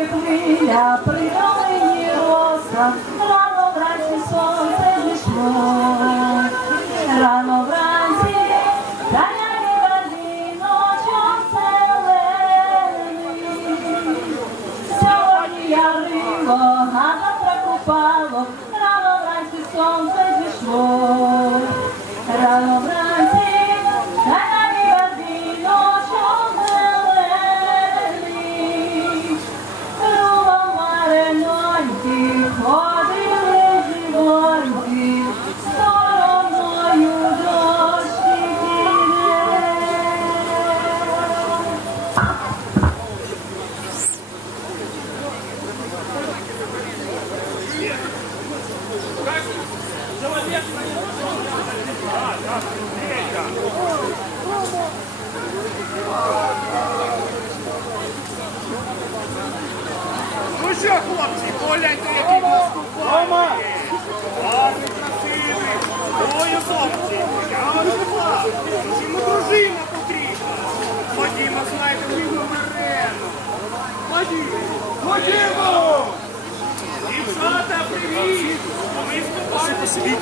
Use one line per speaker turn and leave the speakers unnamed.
хвиля, при роса, рано вранці сонце зійшло, рано вранці, даляні верні ночом зелений. Сьогодні я рило, а завтра купало, рано вранці сонце зійшло. Ну
що, хлопці, погляньте, який наступає. Гарний, красивий. Хлопці, я вас. Йому дружина потрібна. Ходімо, знаєте, в його мерену. Ходімо. Ходімо. Дівчата, привіт посидіть.